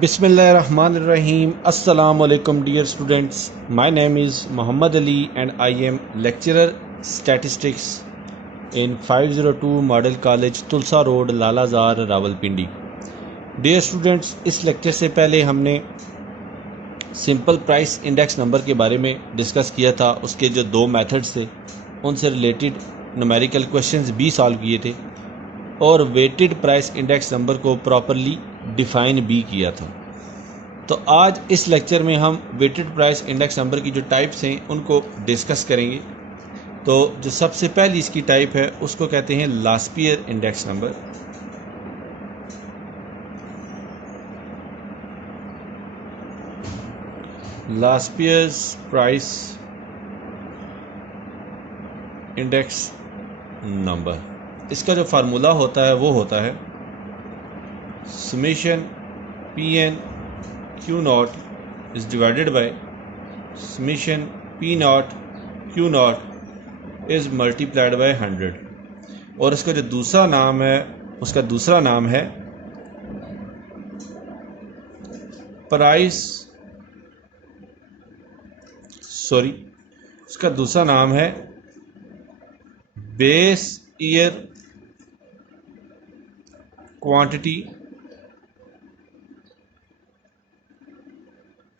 Bismillahirrahmanirrahim. Assalamu alaikum dear students. My name is Muhammad Ali and I am lecturer statistics in 502 Model College Tulsa Road Lalazar Rawalpindi. Dear students, इस lecture से पहले हमने simple price index number के बारे में discuss किया था. उसके जो दो मेथड्स थे उनसे रिलेटेड न्यूमेरिकल क्वेश्चंस भी सॉल्व किए थे और वेटेड प्राइस इंडेक्स नंबर को प्रॉपरली डिफ़ाइन भी किया था. तो आज इस लेक्चर में हम वेटेड प्राइस इंडेक्स नंबर की जो टाइप्स हैं उनको डिस्कस करेंगे. तो जो सबसे पहली इसकी टाइप है उसको कहते हैं Laspeyres index number. Laspeyres price index number, इसका जो फार्मूला होता है वो होता है summation P N Q not is divided by summation P not Q not is multiplied by 100. और इसका जो दूसरा नाम है उसका दूसरा नाम है उसका दूसरा नाम है base year quantity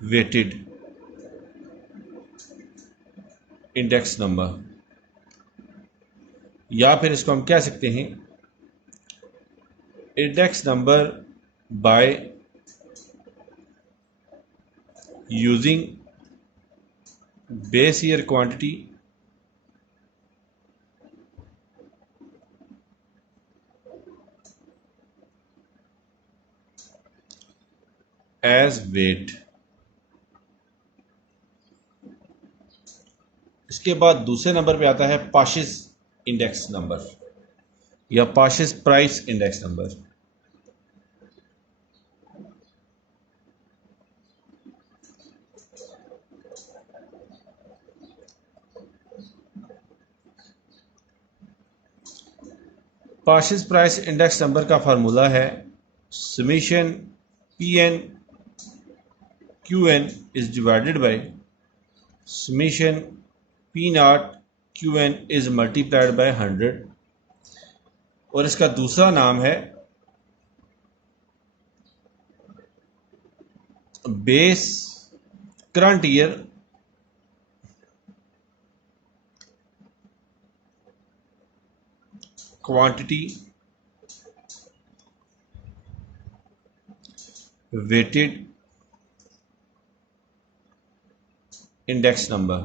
weighted index number, या फिर इसको हम कह सकते हैं index number by using base year quantity as weight. इसके बाद दूसरे नंबर पे आता है पाशिस इंडेक्स नंबर या Paasche's price index number. Paasche's price index number का फार्मूला है summation P N Q N is divided by summation P not Q N is multiplied by 100. और इसका दूसरा नाम है base current year quantity weighted index number,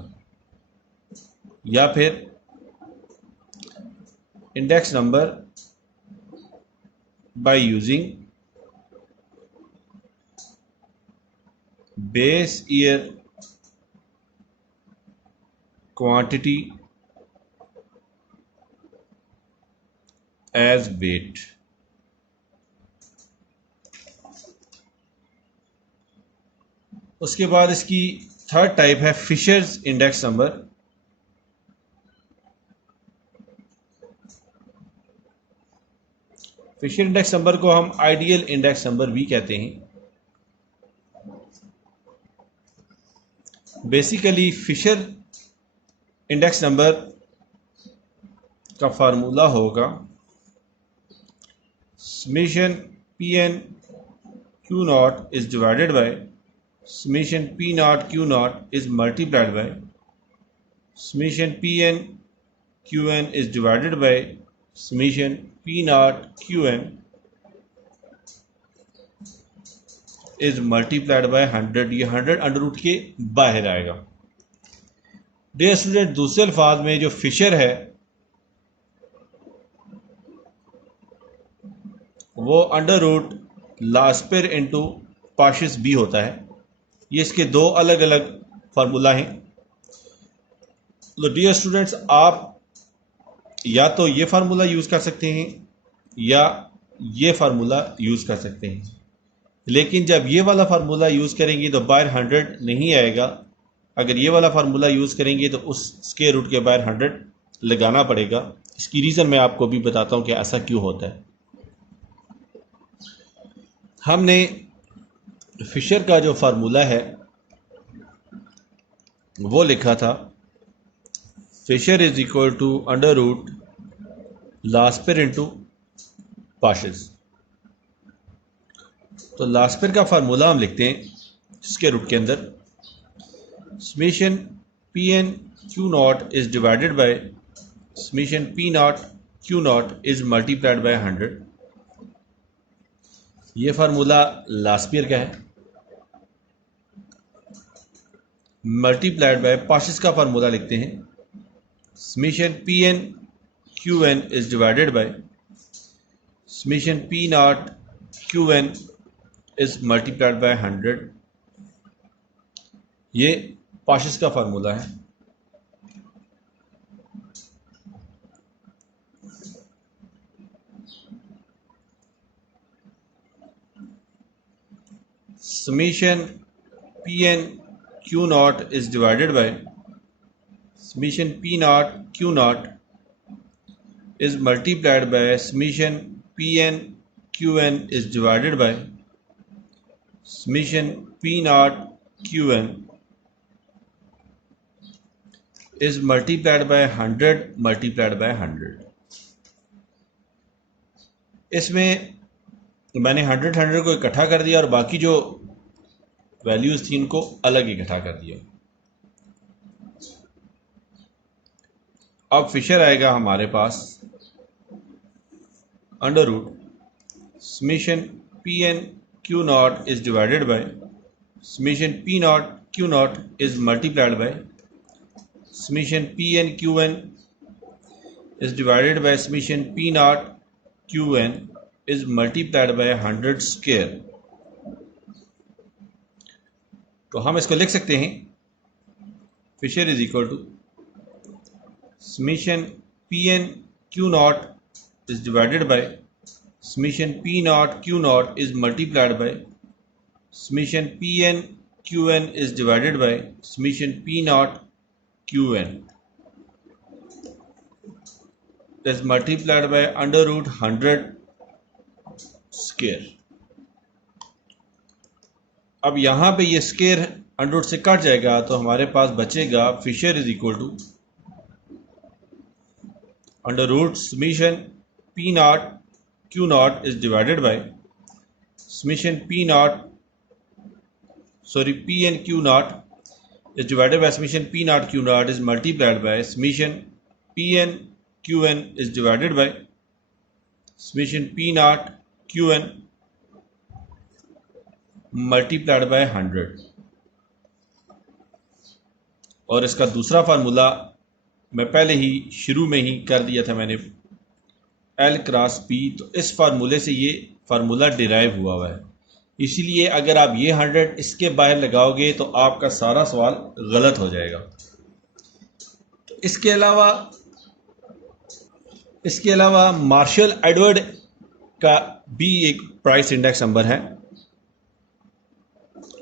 या फिर index number by using base year quantity as weight. उसके बाद इसकी थर्ड टाइप है Fisher's index number. Fisher index number को हम आइडियल इंडेक्स नंबर भी कहते हैं. बेसिकली फिशर इंडेक्स नंबर का फार्मूला होगा summation P N Q not is divided by summation P not Q not is multiplied by summation P N Q N is divided by summation P not Q N is multiplied by 100. ये 100 under root के बाहर आएगा. Dear student, दूसरे अल्फाज में जो Fisher है वो अंडर रूट लास्पियर इंटू पाशिस बी होता है. ये इसके दो अलग अलग फार्मूला हैं. तो डियर स्टूडेंट्स, आप या तो ये फार्मूला यूज़ कर सकते हैं या ये फार्मूला यूज़ कर सकते हैं. लेकिन जब ये वाला फार्मूला यूज़ करेंगे तो बाहर 100 नहीं आएगा. अगर ये वाला फार्मूला यूज़ करेंगे तो उस स्क्वायर रूट के बाहर 100 लगाना पड़ेगा. इसकी रीज़न मैं आपको भी बताता हूँ कि ऐसा क्यों होता है. हमने फिशर का जो फार्मूला है वो लिखा था Fisher is equal to under root Laspeyres into Paasche's. तो लास्पेर का फार्मूला हम लिखते हैं इसके रूट के अंदर summation P N Q not is divided by summation P not Q not is multiplied by 100। ये फार्मूला लास्पेर का है। मल्टीप्लाइड बाय पाशेस का फार्मूला लिखते हैं summation P N Q N is divided by summation P not Q N is multiplied by 100। ये Paasche's का formula है। Summation P N Q not is divided by summation P not Q not is multiplied by summation P N Q N is divided by summation P not Q N is multiplied by 100 multiplied by 100। इसमें मैंने 100 को इकट्ठा कर दिया और बाकी जो values थी इनको अलग इकट्ठा कर दिया। अब फिशर आएगा हमारे पास under root summation P N Q not is divided by summation P not Q not is multiplied by summation P N Q N is divided by summation P not Q N is multiplied by 100 square. तो हम इसको लिख सकते हैं Fisher is equal to summation P N Q not is divided by summation P not Q not is multiplied by summation P N Q N is divided by summation P not Q N is multiplied by under root 100 square. अब यहां पे ये square under root से cut जाएगा तो हमारे पास बचेगा Fisher is equal to under root summation P not Q not is divided by summation P N Q not is divided by summation P not Q not is multiplied by summation P N Q N is divided by summation P not Q n multiplied by 100। और इसका दूसरा formula मैं पहले ही शुरू में ही कर दिया था मैंने एल क्रॉस पी। तो इस फार्मूले से ये फार्मूला डिराइव हुआ है। इसीलिए अगर आप ये 100 इसके बाहर लगाओगे तो आपका सारा सवाल गलत हो जाएगा। तो इसके अलावा मार्शल एडवर्ड का भी एक प्राइस इंडेक्स नंबर है।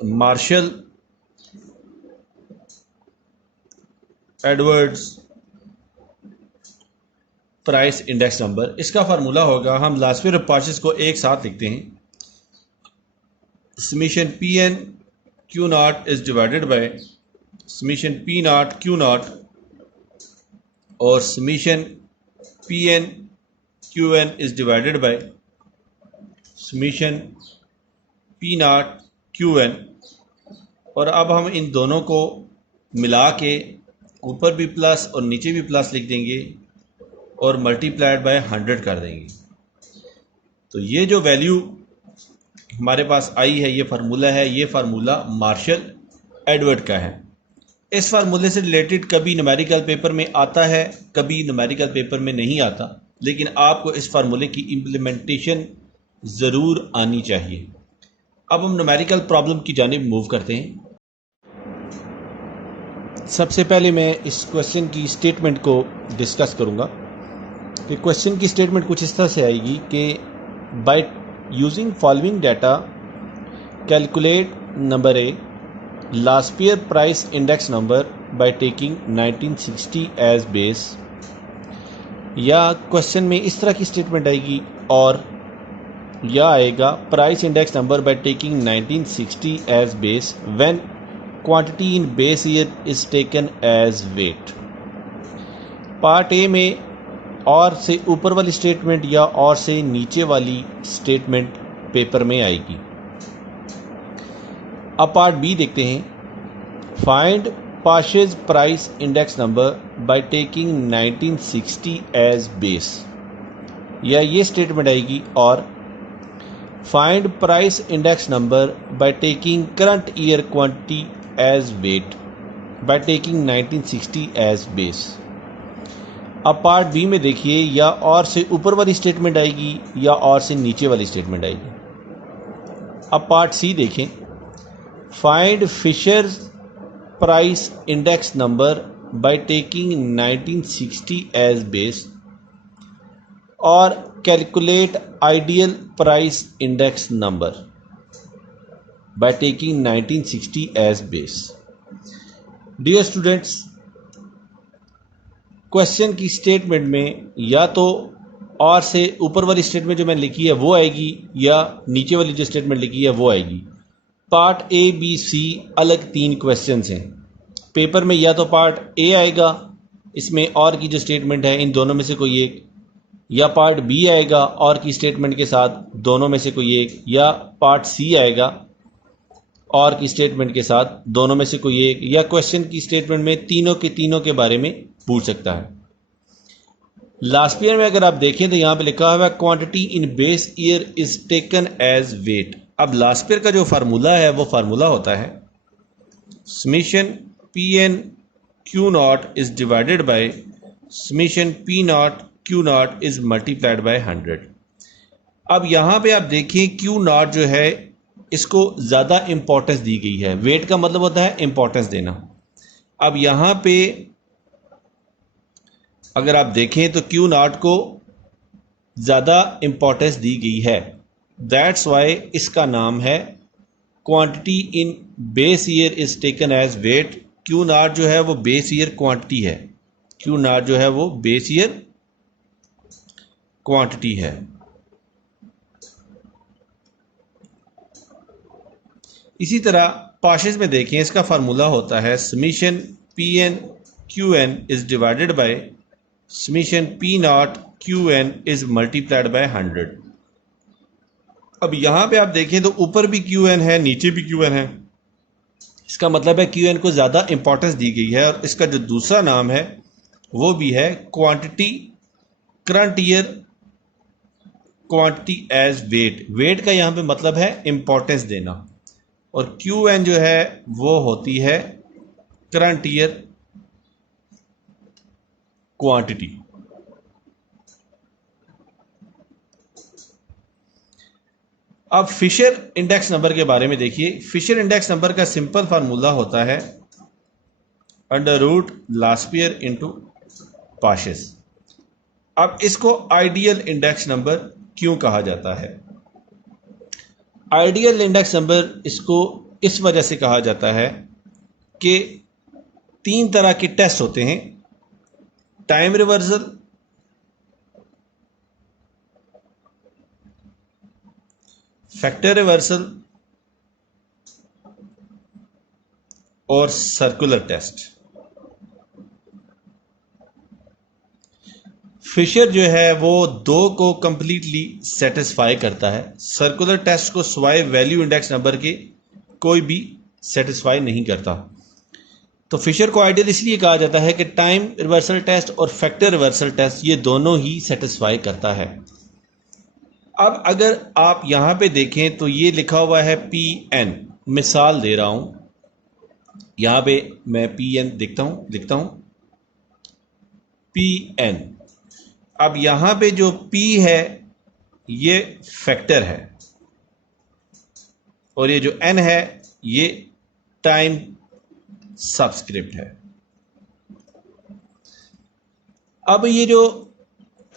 Marshall Edwards price index number, इसका फार्मूला होगा, हम लास्पेर और पाशेस को एक साथ लिखते हैं summation P N Q not is divided by summation P not Q not और summation P N Q N is divided by summation P not Q N. और अब हम इन दोनों को मिला के ऊपर भी प्लस और नीचे भी प्लस लिख देंगे और मल्टीप्लाइड बाय 100 कर देंगे। तो ये जो वैल्यू हमारे पास आई है, ये फार्मूला है, ये फार्मूला मार्शल एडवर्ड का है। इस फार्मूले से रिलेटेड कभी न्यूमेरिकल पेपर में आता है, कभी न्यूमेरिकल पेपर में नहीं आता, लेकिन आपको इस फार्मूले की इम्प्लीमेंटेशन ज़रूर आनी चाहिए। अब हम न्यूमेरिकल प्रॉब्लम की जानिब मूव करते हैं। सबसे पहले मैं इस क्वेश्चन की स्टेटमेंट को डिस्कस करूंगा कि क्वेश्चन की स्टेटमेंट कुछ इस तरह से आएगी कि by using following data calculate number A Laspeyres price index number by taking 1960 as base. या क्वेश्चन में इस तरह की स्टेटमेंट आएगी और या आएगा price index number by taking 1960 as base when quantity in base year is taken as weight. Part A में और से ऊपर वाली स्टेटमेंट या और से नीचे वाली स्टेटमेंट पेपर में आएगी। अब पार्ट बी देखते हैं। Find Paasche's price index number by taking 1960 as base, या ये स्टेटमेंट आएगी। और find price index number by taking current year quantity as weight by taking 1960 as base. अब पार्ट बी में देखिए, या और से ऊपर वाली स्टेटमेंट आएगी या और से नीचे वाली स्टेटमेंट आएगी। अब पार्ट सी देखें। Find Fisher price index number by taking 1960 as base और calculate ideal price index number by taking 1960 as base. Dear students, question की स्टेटमेंट में या तो और से ऊपर वाली स्टेटमेंट जो मैंने लिखी है वो आएगी या नीचे वाली जो स्टेटमेंट लिखी है वो आएगी। पार्ट ए बी सी अलग 3 क्वेश्चंस हैं पेपर में। या तो पार्ट ए आएगा, इसमें और की जो स्टेटमेंट है इन दोनों में से कोई एक, या पार्ट बी आएगा और की स्टेटमेंट के साथ दोनों में से कोई एक, या पार्ट सी आएगा और की स्टेटमेंट के साथ दोनों में से कोई एक, या क्वेश्चन की स्टेटमेंट में तीनों के बारे में पूछ सकता है। लास्ट ईयर में अगर आप देखें तो यहां पे लिखा हुआ है quantity in base year is taken as weight. अब लास्ट ईयर का जो फार्मूला है वो फार्मूला होता है summation p N Q not is divided by summation p not Q not is multiplied by 100। अब यहां पे आप देखें क्यू नॉट जो है इसको ज़्यादा इंपॉर्टेंस दी गई है। वेट का मतलब होता है इंपॉर्टेंस देना। अब यहां पे अगर आप देखें तो क्यू नॉट को ज़्यादा इंपॉर्टेंस दी गई है, दैट्स वाई इसका नाम है quantity in base year is taken as weight. Q naught जो है वो बेस ईयर क्वांटिटी है। क्यू नॉट जो है वो बेस ईयर क्वांटिटी है। इसी तरह पाशेज में देखें, इसका फार्मूला होता है summation p N Q N is divided by summation p not Q N is multiplied by 100। अब यहां पे आप देखें तो ऊपर भी क्यू एन है, नीचे भी क्यू एन है। इसका मतलब है क्यू एन को ज़्यादा इंपॉर्टेंस दी गई है। और इसका जो दूसरा नाम है वो भी है quantity current year quantity as weight. Weight का यहां पे मतलब है इंपॉर्टेंस देना। और क्यू एन जो है वो होती है करंट ईयर क्वांटिटी। अब फिशर इंडेक्स नंबर के बारे में देखिए। फिशर इंडेक्स नंबर का सिंपल फार्मूला होता है under root Laspeyres into Paasche's. अब इसको आइडियल इंडेक्स नंबर क्यों कहा जाता है? आइडियल इंडेक्स नंबर इसको इस वजह से कहा जाता है कि 3 तरह के टेस्ट होते हैं, टाइम रिवर्सल, फैक्टर रिवर्सल और सर्कुलर टेस्ट। फिशर जो है वो 2 को कंप्लीटली सेटिस्फाई करता है। सर्कुलर टेस्ट को सिवाय वैल्यू इंडेक्स नंबर के कोई भी सेटिस्फाई नहीं करता। तो फिशर को आइडियल इसलिए कहा जाता है कि टाइम रिवर्सल टेस्ट और फैक्टर रिवर्सल टेस्ट ये दोनों ही सेटिस्फाई करता है। अब अगर आप यहां पे देखें तो ये लिखा हुआ है पी एन। मिसाल दे रहा हूं, यहां पे मैं पी एन लिखता हूं पी एन। अब यहां पे जो P है ये फैक्टर है और ये जो N है ये टाइम सबस्क्रिप्ट है। अब ये जो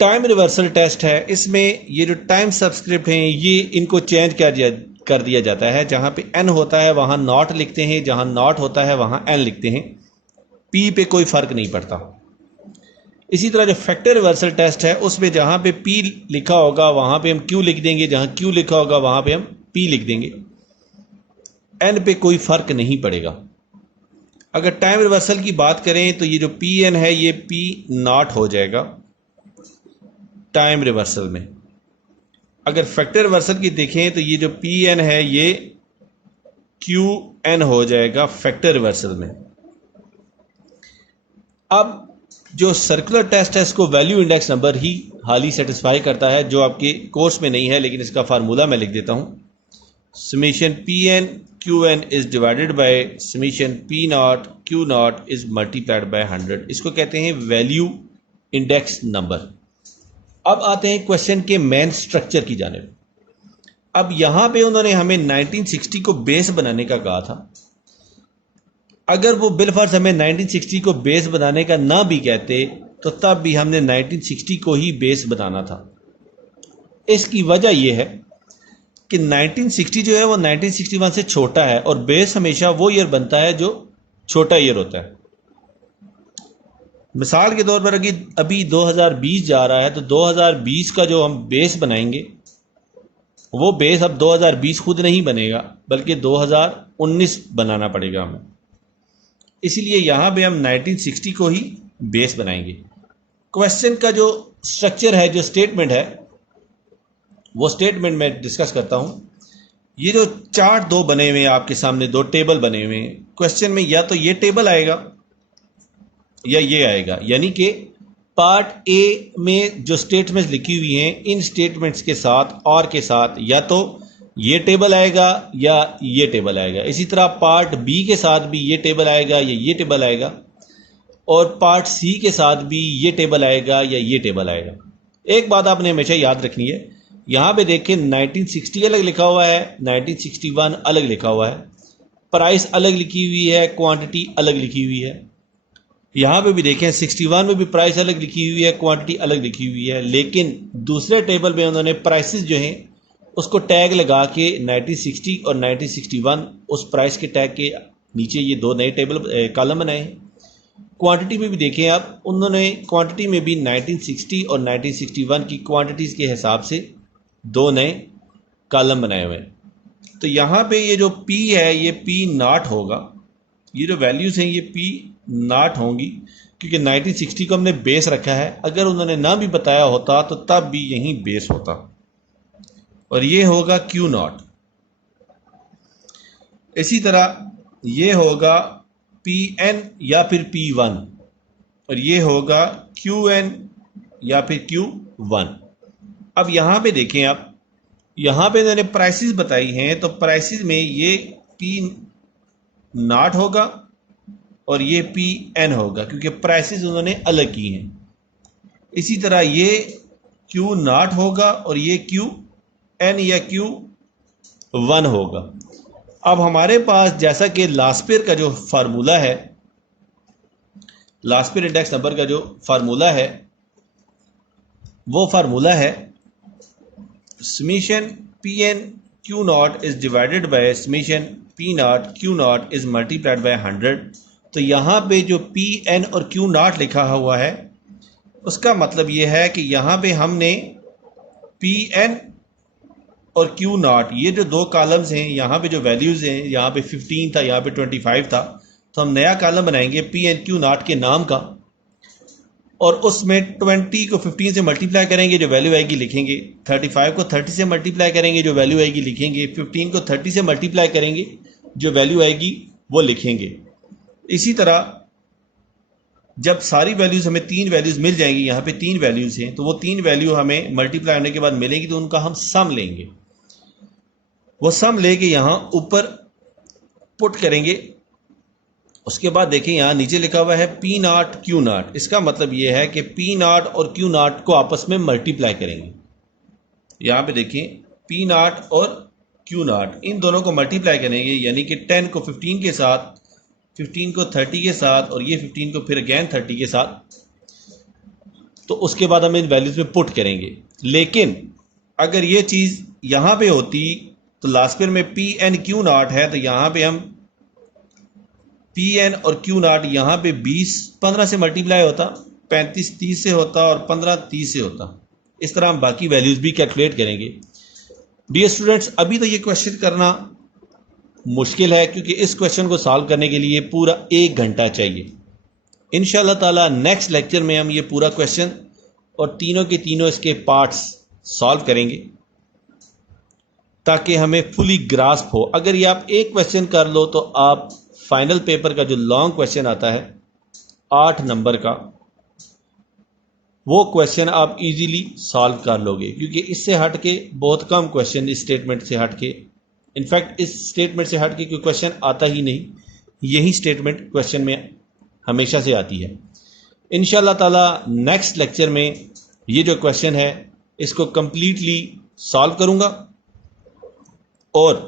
टाइम रिवर्सल टेस्ट है इसमें ये जो टाइम सबस्क्रिप्ट हैं ये इनको चेंज कर दिया जाता है। जहां पे N होता है वहां नॉट लिखते हैं, जहां नॉट होता है वहां N लिखते हैं। P पे कोई फर्क नहीं पड़ता। इसी तरह जो फैक्टर रिवर्सल टेस्ट है उसमें जहाँ पे P लिखा होगा वहाँ पे हम Q लिख देंगे, जहाँ Q लिखा होगा वहाँ पे हम P लिख देंगे, N पे कोई फ़र्क नहीं पड़ेगा। अगर टाइम रिवर्सल की बात करें तो ये जो Pn है ये P नॉट हो जाएगा टाइम रिवर्सल में। अगर फैक्टर रिवर्सल की देखें तो ये जो Pn है ये Qn हो जाएगा फैक्टर रिवर्सल में। अब जो सर्कुलर टेस्ट है इसको वैल्यू इंडेक्स नंबर ही हाली सेटिस्फाई करता है, जो आपके कोर्स में नहीं है, लेकिन इसका फार्मूला मैं लिख देता हूँ। Summation Pn Qn is divided by summation P not Q not is multiplied by 100। इसको कहते हैं वैल्यू इंडेक्स नंबर। अब आते हैं क्वेश्चन के मेन स्ट्रक्चर की जानिब। अब यहाँ पे उन्होंने हमें 1960 को बेस बनाने का कहा था। अगर वो बिलफर्ज हमें 1960 को बेस बनाने का ना भी कहते तो तब भी हमने 1960 को ही बेस बनाना था। इसकी वजह यह है कि 1960 जो है वो 1961 से छोटा है और बेस हमेशा वो ईयर बनता है जो छोटा ईयर होता है। मिसाल के तौर पर अभी 2020 जा रहा है तो 2020 का जो हम बेस बनाएंगे वो बेस अब 2020 खुद नहीं बनेगा बल्कि 2019 बनाना पड़ेगा हमें। इसीलिए यहाँ पे हम 1960 को ही बेस बनाएंगे। क्वेश्चन का जो स्ट्रक्चर है, जो स्टेटमेंट है, वो स्टेटमेंट मैं डिस्कस करता हूँ। ये जो चार्ट दो बने हुए हैं आपके सामने, दो टेबल बने हुए हैं, क्वेश्चन में या तो ये टेबल आएगा या ये आएगा, यानी कि पार्ट ए में जो स्टेटमेंट्स लिखी हुई हैं इन स्टेटमेंट्स के साथ और के साथ या तो ये टेबल आएगा या ये टेबल आएगा। इसी तरह पार्ट बी के साथ भी ये टेबल आएगा या ये टेबल आएगा, और पार्ट सी के साथ भी ये टेबल आएगा या ये टेबल आएगा। एक बात आपने हमेशा याद रखनी है, यहाँ पे देखें 1960 अलग लिखा हुआ है, 1961 अलग लिखा हुआ है, प्राइस अलग लिखी हुई है, क्वांटिटी अलग लिखी हुई है। यहाँ पे भी देखें 61 में भी प्राइस अलग लिखी हुई है, क्वांटिटी अलग लिखी हुई है, लेकिन दूसरे टेबल में उन्होंने प्राइसेस जो हैं उसको टैग लगा के 1960 और 1961 उस प्राइस के टैग के नीचे ये दो नए टेबल कॉलम बनाए हैं। क्वांटिटी में भी देखें आप, उन्होंने क्वांटिटी में भी 1960 और 1961 की क्वांटिटीज़ के हिसाब से दो नए कॉलम बनाए हुए हैं। तो यहाँ पे ये जो P है ये P नॉट होगा, ये जो वैल्यूज़ हैं ये P नॉट होंगी क्योंकि 1960 को हमने बेस रखा है। अगर उन्होंने ना भी बताया होता तो तब भी यही बेस होता, और ये होगा Q नॉट। इसी तरह ये होगा Pn या फिर P1, और ये होगा Qn या फिर Q1। अब यहाँ पे देखें आप, यहाँ पे मैंने प्राइसेस बताई हैं, तो प्राइसेस में ये P नॉट होगा और ये Pn होगा क्योंकि प्राइसेस उन्होंने अलग की हैं। इसी तरह ये Q नॉट होगा और ये Qn या Q1 होगा। अब हमारे पास जैसा कि लास्पेयर का जो फार्मूला है, लास्पेयर इंडेक्स नंबर का जो फार्मूला है वो फार्मूला है summation Pn Q not is divided by summation P not Q not is multiplied by 100। तो यहाँ पे जो Pn और Q नॉट लिखा हुआ है उसका मतलब ये है कि यहाँ पे हमने Pn और Q नॉट, ये जो दो कॉलम्स हैं, यहाँ पे जो वैल्यूज़ हैं, यहाँ पे 15 था, यहाँ पे 25 था, तो हम नया कॉलम बनाएंगे Pn Q नॉट के नाम का, और उसमें 20 को 15 से मल्टीप्लाई करेंगे, जो वैल्यू आएगी लिखेंगे। 35 को 30 से मल्टीप्लाई करेंगे, जो वैल्यू आएगी लिखेंगे। 15 को 30 से मल्टीप्लाई करेंगे, जो वैल्यू आएगी वो लिखेंगे। इसी तरह जब सारी वैल्यूज़ हमें तीन वैल्यूज़ मिल जाएंगी, यहाँ पे तीन वैल्यूज़ हैं, तो वो तीन वैल्यू हमें मल्टीप्लाई होने के बाद मिलेंगी, तो उनका हम सम लेंगे। वो सम लेके यहाँ ऊपर पुट करेंगे। उसके बाद देखें यहाँ नीचे लिखा हुआ है P नॉट Q नॉट। इसका मतलब ये है कि P नॉट और Q नॉट को आपस में मल्टीप्लाई करेंगे। यहाँ पे देखें P नॉट और Q नॉट, इन दोनों को मल्टीप्लाई करेंगे, यानी कि 10 को 15 के साथ, 15 को 30 के साथ, और ये 15 को फिर अगेन 30 के साथ। तो उसके बाद हम इन वैल्यूज़ में पुट करेंगे। लेकिन अगर ये चीज़ यहाँ पे होती तो लास्पेयर में Pn Q नॉट है, तो यहाँ पे हम Pn और Q नॉट यहाँ पे 15 से मल्टीप्लाई होता, 35 30 से होता और 15 30 से होता। इस तरह हम बाकी वैल्यूज़ भी कैलकुलेट करेंगे। डियर स्टूडेंट्स, अभी तो ये क्वेश्चन करना मुश्किल है क्योंकि इस क्वेश्चन को सॉल्व करने के लिए पूरा 1 घंटा चाहिए। इंशाल्लाह ताला नेक्स्ट लेक्चर में हम ये पूरा क्वेश्चन और तीनों के तीनों इसके पार्ट्स सॉल्व करेंगे ताकि हमें फुली ग्रास्प हो। अगर ये आप एक क्वेश्चन कर लो तो आप फाइनल पेपर का जो लॉन्ग क्वेश्चन आता है 8 नंबर का, वो क्वेश्चन आप इजीली सॉल्व कर लोगे क्योंकि इससे हट के बहुत कम क्वेश्चन, इस स्टेटमेंट से हट के, इनफैक्ट इस स्टेटमेंट से हट के कोई क्वेश्चन आता ही नहीं। यही स्टेटमेंट क्वेश्चन में हमेशा से आती है। इंशाल्लाह ताला नेक्स्ट लेक्चर में ये जो क्वेश्चन है इसको कंप्लीटली सॉल्व करूंगा और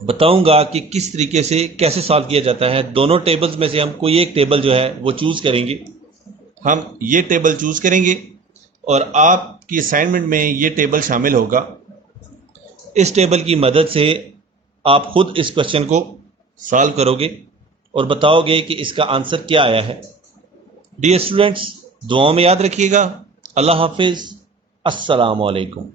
बताऊंगा कि किस तरीके से कैसे सॉल्व किया जाता है। दोनों टेबल्स में से हम कोई एक टेबल जो है वो चूज़ करेंगे। हम ये टेबल चूज़ करेंगे और आपकी असाइनमेंट में ये टेबल शामिल होगा। इस टेबल की मदद से आप खुद इस क्वेश्चन को सॉल्व करोगे और बताओगे कि इसका आंसर क्या आया है। डियर स्टूडेंट्स, दुआओं में याद रखिएगा। अल्लाह हाफिज़। अस्सलाम वालेकुम।